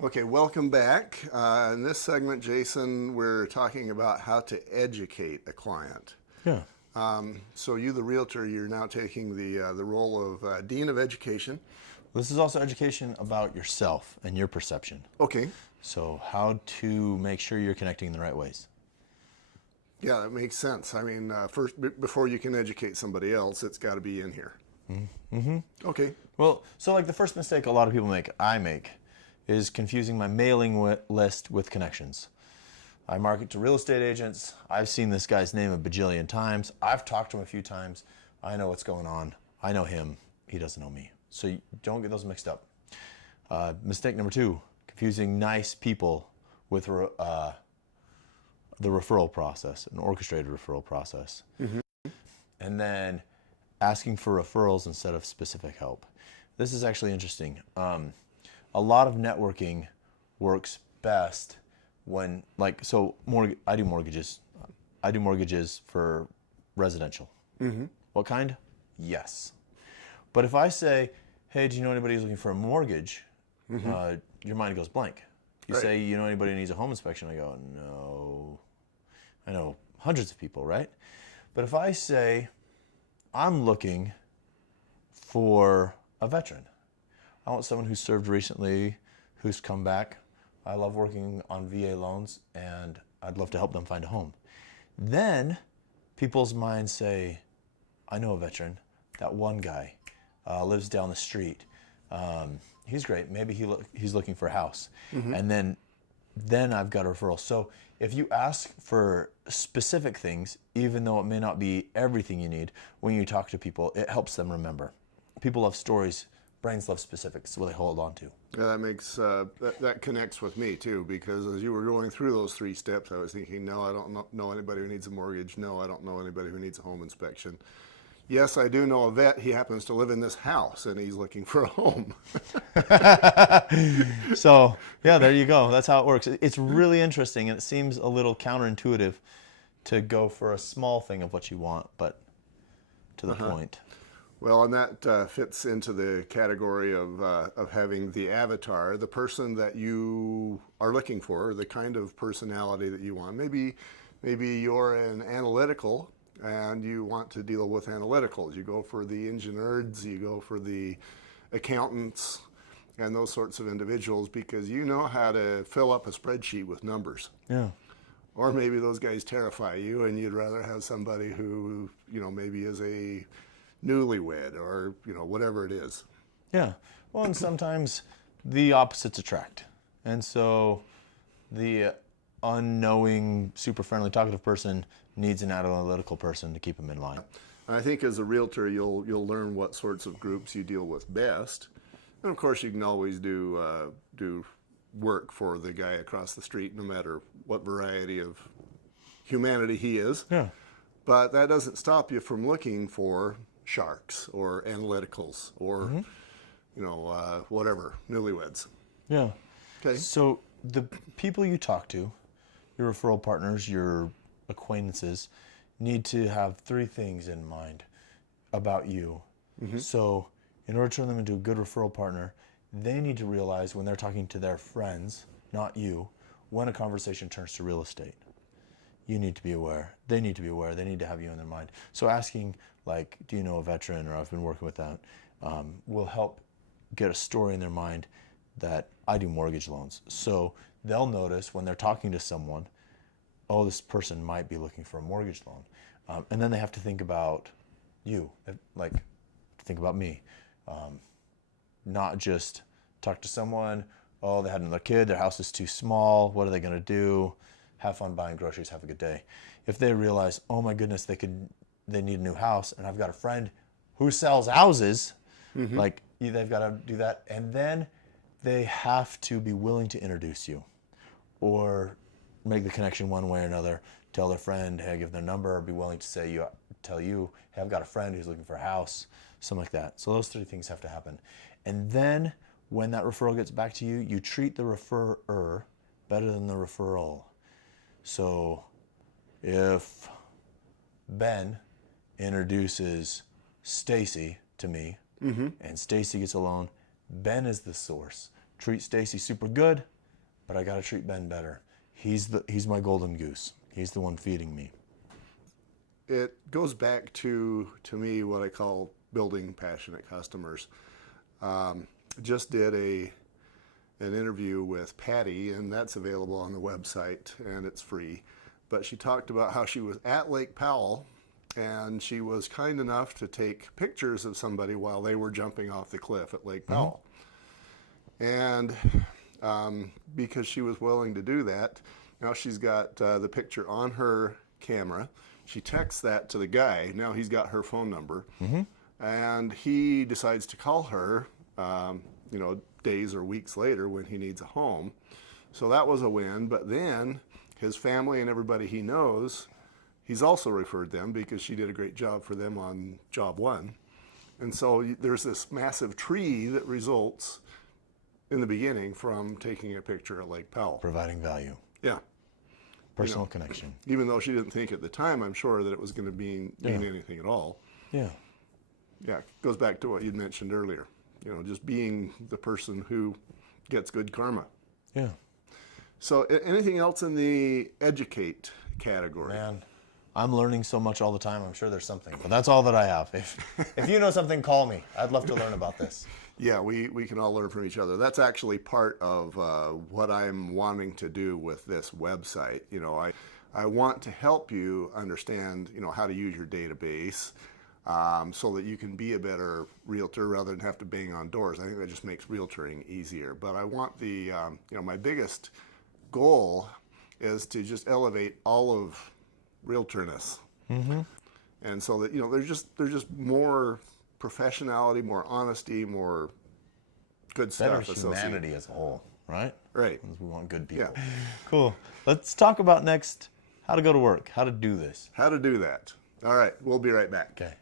Okay, welcome back. In this segment, Jason, we're talking about how to educate a client. Yeah. So you, the realtor, you're now taking the role of Dean of Education. This is also education about yourself and your perception. Okay, So how to make sure you're connecting in the right ways. yeah, that makes sense. I mean, first, before you can educate somebody else, it's got to be in here. Mm-hmm. Okay, Well, so like the first mistake a lot of people I make, is confusing my mailing list with connections. I market to real estate agents. I've seen this guy's name a bajillion times. I've talked to him a few times. I know what's going on. I know him. He doesn't know me. So you don't get those mixed up. Mistake number 2, confusing nice people with the referral process, an orchestrated referral process. mm-hmm. And then asking for referrals instead of specific help. This is actually interesting. A lot of networking works best when, I do mortgages. I do mortgages for residential. Mm-hmm. What kind? Yes. But if I say, hey, do you know anybody who's looking for a mortgage? Mm-hmm. Your mind goes blank. You Right. say, you know anybody who needs a home inspection? I go, no. I know hundreds of people, right? But if I say, I'm looking for a veteran. I want someone who's served recently, who's come back. I love working on VA loans, and I'd love to help them find a home. Then people's minds say, I know a veteran. That one guy lives down the street. He's great. Maybe he's looking for a house. Mm-hmm. And then I've got a referral. So if you ask for specific things, even though it may not be everything you need, when you talk to people, it helps them remember. People love stories. Brains love specifics, so they hold on to. Yeah, that makes that connects with me too, because as you were going through those 3 steps, I was thinking, no, I don't know anybody who needs a mortgage. No, I don't know anybody who needs a home inspection. Yes, I do know a vet. He happens to live in this house, and he's looking for a home. So, yeah, there you go. That's how it works. It's really interesting, and it seems a little counterintuitive to go for a small thing of what you want, but to the point. Well, and that fits into the category of having the avatar, the person that you are looking for, the kind of personality that you want. Maybe you're an analytical and you want to deal with analyticals. You go for the engineers, you go for the accountants, and those sorts of individuals because you know how to fill up a spreadsheet with numbers. Yeah. Or maybe those guys terrify you and you'd rather have somebody who, maybe is a newlywed or, whatever it is. Yeah. Well, and sometimes the opposites attract. And so the unknowing, super friendly, talkative person needs an analytical person to keep them in line. I think as a realtor, you'll learn what sorts of groups you deal with best. And of course, you can always do work for the guy across the street, no matter what variety of humanity he is. Yeah. But that doesn't stop you from looking for sharks or analyticals or, whatever, newlyweds. Yeah. Okay. So the people you talk to, your referral partners, your acquaintances, need to have 3 things in mind about you. Mm-hmm. So in order to turn them into a good referral partner, they need to realize when they're talking to their friends, not you, when a conversation turns to real estate. You need to be aware. They need to be aware. They need to have you in their mind. So asking, like, do you know a veteran, or I've been working with that, will help get a story in their mind that I do mortgage loans. So they'll notice when they're talking to someone, oh, this person might be looking for a mortgage loan. And then they have to think about you, like think about me. Not just talk to someone, oh, they had another kid, their house is too small, what are they gonna do? Have fun buying groceries, have a good day. If they realize, oh my goodness, they need a new house, and I've got a friend who sells houses, like they've got to do that, and then they have to be willing to introduce you, or make the connection one way or another. Tell their friend, hey, give their number, or be willing to tell you, hey, I've got a friend who's looking for a house, something like that. So those 3 things have to happen, and then when that referral gets back to you, you treat the referrer better than the referral. So if Ben introduces Stacy to me, and Stacy gets a loan, Ben is the source. treat Stacy super good, but I got to treat Ben better. He's my golden goose. He's the one feeding me. It goes back to me, what I call building passionate customers. Just did an interview with Patty, and that's available on the website, and it's free. But she talked about how she was at Lake Powell, and she was kind enough to take pictures of somebody while they were jumping off the cliff at Lake Powell. And because she was willing to do that, now she's got the picture on her camera. She texts that to the guy. Now he's got her phone number. And he decides to call her, days or weeks later when he needs a home. So that was a win. But then his family and everybody he knows, he's also referred them because she did a great job for them on job one. And so there's this massive tree that results in the beginning from taking a picture at Lake Powell. Providing value. Yeah. Personal connection. Even though she didn't think at the time, I'm sure, that it was going to mean anything at all. Yeah, it goes back to what you'd mentioned earlier. Just being the person who gets good karma. Yeah. So anything else in the educate category? Man, I'm learning so much all the time. I'm sure there's something, but that's all that I have. If you know something, call me. I'd love to learn about this. Yeah, we can all learn from each other. That's actually part of what I'm wanting to do with this website. I want to help you understand, how to use your database so that you can be a better realtor rather than have to bang on doors. I think that just makes realtoring easier. But I want my biggest goal is to just elevate all of realtorness. And so that, there's just more professionality, more honesty, more good stuff associated. Better humanity as a whole, right? Right. Because we want good people. Yeah. Cool. Let's talk about next how to go to work, how to do this. How to do that. All right, we'll be right back. Okay.